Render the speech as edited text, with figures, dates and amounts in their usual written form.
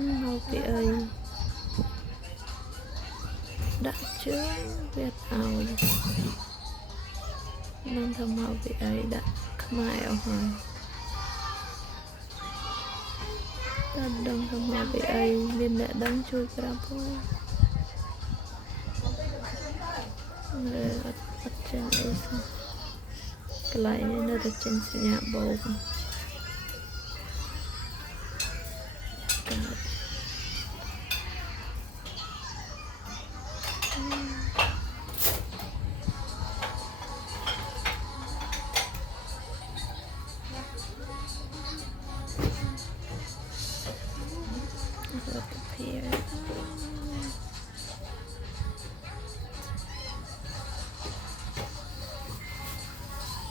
mau bị ấy đã chưa biết ao nên thầm mau bị ấy đã mai ở hỏi ta đừng thầm mau bị ấy nên đã đăng chui ra phố ở trên ấy cái lại nó được trên nhà bầu up here.